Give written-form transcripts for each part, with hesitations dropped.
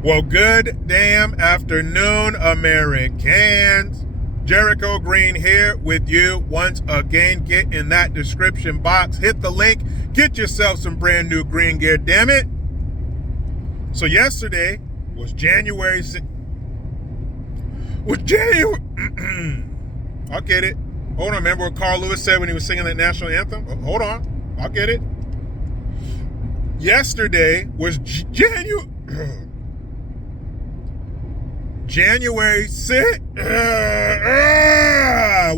Well, good damn afternoon, Americans. Jericho Green here with you once again. Get in that description box, hit the link, get yourself some brand new green gear, damn it. So yesterday was January 6th. I'll get it. Hold on, remember what Carl Lewis said when he was singing that national anthem? Hold on, I'll get it. Yesterday was January 6th.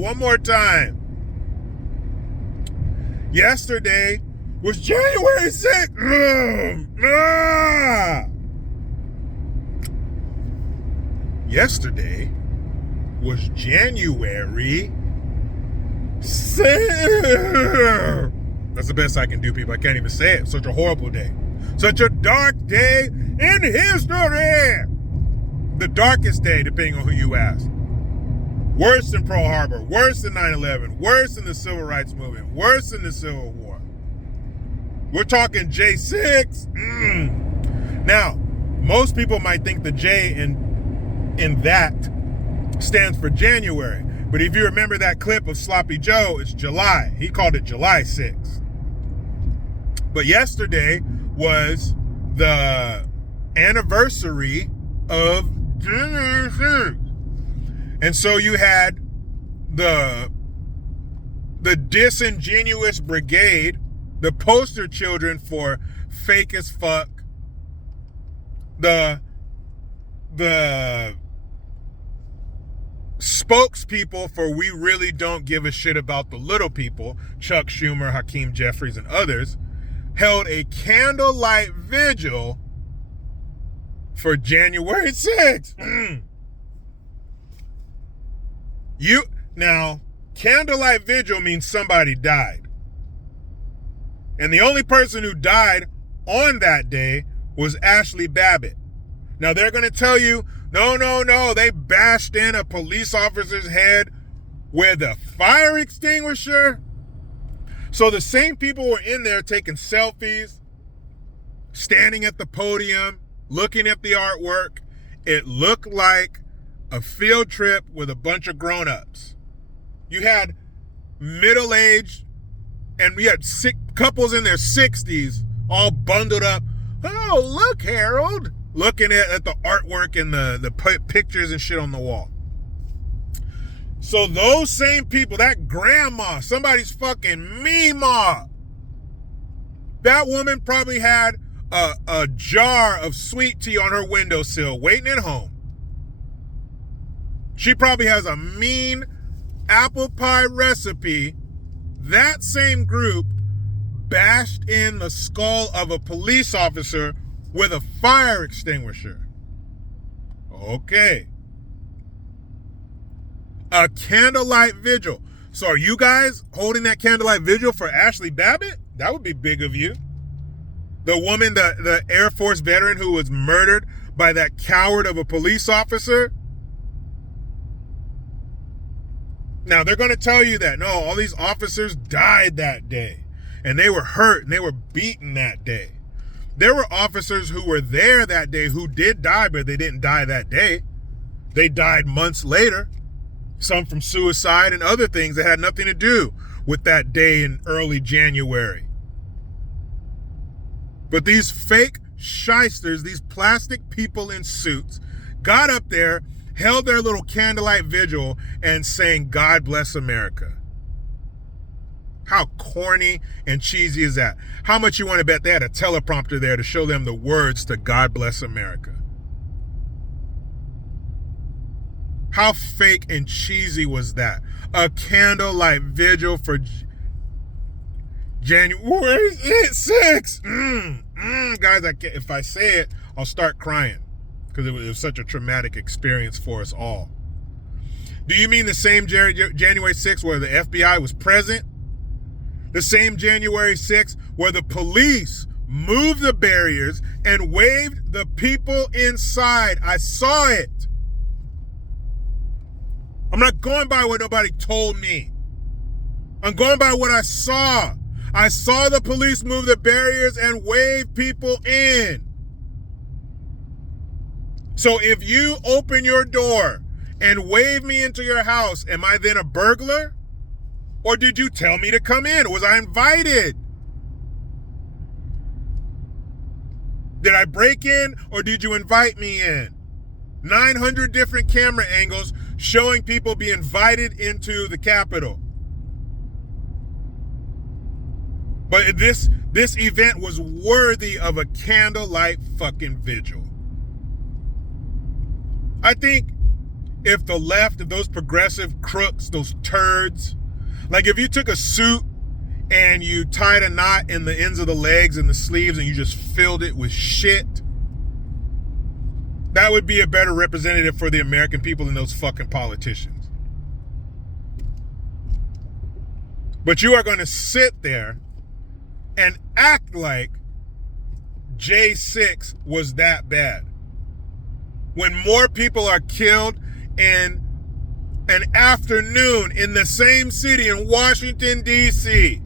One more time. Yesterday was January 6th. Yesterday was January 6th. That's the best I can do, people. I can't even say it. Such a horrible day. Such a dark day in history. The darkest day, depending on who you ask. Worse than Pearl Harbor, worse than 9/11, worse than the Civil Rights Movement, worse than the Civil War. We're talking J6. Now, most people might think the J in that stands for January. But if you remember that clip of Sloppy Joe, it's July. He called it July 6th. But yesterday was the anniversary of January 6th. And so you had the disingenuous brigade, the poster children for fake as fuck, the spokespeople for we really don't give a shit about the little people, Chuck Schumer, Hakeem Jeffries, and others, held a candlelight vigil for January 6th. Now, candlelight vigil means somebody died. And the only person who died on that day was Ashley Babbitt. Now, they're going to tell you, no, they bashed in a police officer's head with a fire extinguisher. So the same people were in there taking selfies, standing at the podium, looking at the artwork. It looked like a field trip with a bunch of grown-ups. You had middle-aged, and we had couples in their 60s all bundled up. Oh, look, Harold. Looking at the artwork and the pictures and shit on the wall. So those same people, that grandma, somebody's fucking meemaw, that woman probably had a jar of sweet tea on her windowsill waiting at home. She probably has a mean apple pie recipe. That same group bashed in the skull of a police officer with a fire extinguisher. Okay. A candlelight vigil. So are you guys holding that candlelight vigil for Ashley Babbitt? That would be big of you. The woman, the Air Force veteran who was murdered by that coward of a police officer. Now, they're going to tell you that, no, all these officers died that day. And they were hurt and they were beaten that day. There were officers who were there that day who did die, but they didn't die that day. They died months later. Some from suicide and other things that had nothing to do with that day in early January. But these fake shysters, these plastic people in suits, got up there, held their little candlelight vigil, and sang God Bless America. How corny and cheesy is that? How much you want to bet they had a teleprompter there to show them the words to God Bless America? How fake and cheesy was that? A candlelight vigil for January 6th. Guys, if I say it, I'll start crying because it was such a traumatic experience for us all. Do you mean the same January 6th where the FBI was present? The same January 6th where the police moved the barriers and waved the people inside. I saw it. I'm not going by what nobody told me. I'm going by what I saw. I saw the police move the barriers and wave people in. So if you open your door and wave me into your house, am I then a burglar? Or did you tell me to come in? Was I invited? Did I break in or did you invite me in? 900 different camera angles showing people be invited into the Capitol. But this event was worthy of a candlelight fucking vigil. I think if the left, if those progressive crooks, those turds, like if you took a suit and you tied a knot in the ends of the legs and the sleeves and you just filled it with shit, that would be a better representative for the American people than those fucking politicians. But you are going to sit there and act like J6 was that bad. When more people are killed in an afternoon in the same city in Washington, D.C.,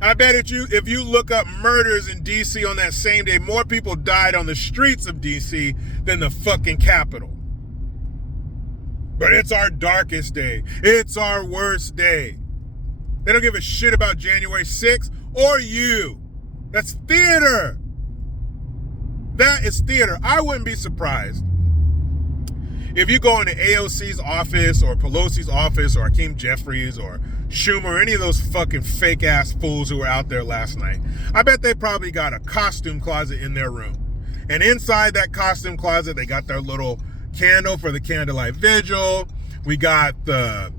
I bet if you look up murders in D.C. on that same day, more people died on the streets of D.C. than the fucking Capitol. But it's our darkest day. It's our worst day. They don't give a shit about January 6th or you. That's theater. That is theater. I wouldn't be surprised if you go into AOC's office or Pelosi's office or Hakeem Jeffries or Schumer or any of those fucking fake ass fools who were out there last night. I bet they probably got a costume closet in their room. And inside that costume closet, they got their little candle for the candlelight vigil. We got the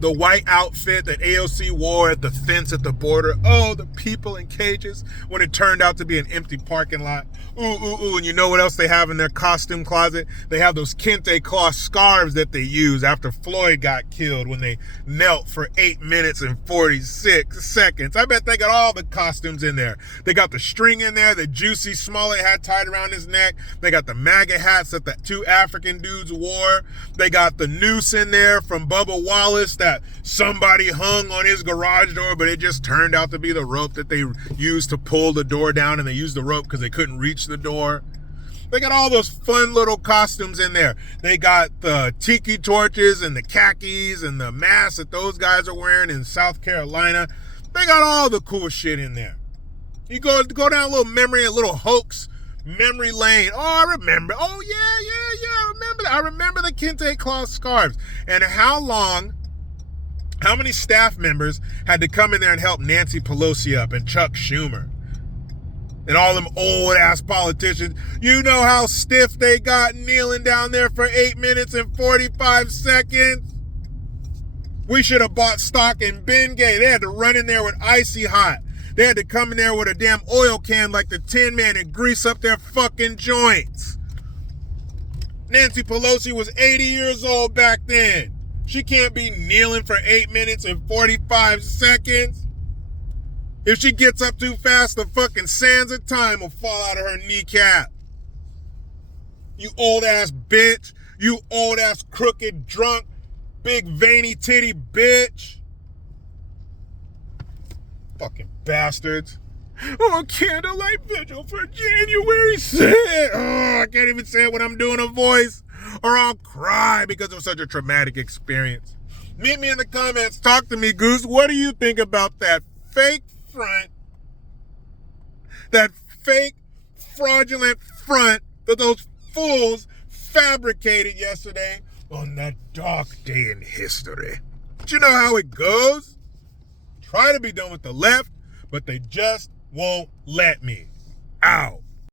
white outfit that AOC wore at the fence at the border. Oh, the people in cages when it turned out to be an empty parking lot. Ooh, ooh, ooh. And you know what else they have in their costume closet? They have those kente cloth scarves that they used after Floyd got killed when they knelt for 8 minutes and 46 seconds. I bet they got all the costumes in there. They got the string in there that Juicy Smollett had tied around his neck. They got the MAGA hats that the two African dudes wore. They got the noose in there from Bubba Wallace that somebody hung on his garage door, but it just turned out to be the rope that they used to pull the door down, and they used the rope because they couldn't reach the door. They got all those fun little costumes in there. They got the tiki torches and the khakis and the masks that those guys are wearing in South Carolina. They got all the cool shit in there. You go down a little hoax memory lane. Oh, I remember. Oh, yeah. I remember that. I remember the kente cloth scarves. And how many staff members had to come in there and help Nancy Pelosi up and Chuck Schumer and all them old ass politicians? You know how stiff they got kneeling down there for 8 minutes and 45 seconds? We should have bought stock in Bengay. They had to run in there with icy hot. They had to come in there with a damn oil can like the Tin Man and grease up their fucking joints. Nancy Pelosi was 80 years old back then. She can't be kneeling for 8 minutes and 45 seconds. If she gets up too fast, the fucking sands of time will fall out of her kneecap. You old ass bitch. You old ass crooked drunk, big veiny titty bitch. Fucking bastards. Oh, candlelight vigil for January 6th. Oh, I can't even say it when I'm doing a voice, or I'll cry because it was such a traumatic experience. Meet me in the comments. Talk to me, Goose. What do you think about that fake front, that fake fraudulent front that those fools fabricated yesterday on that dark day in history? But you know how it goes. Try to be done with the left, but they just won't let me. Ow.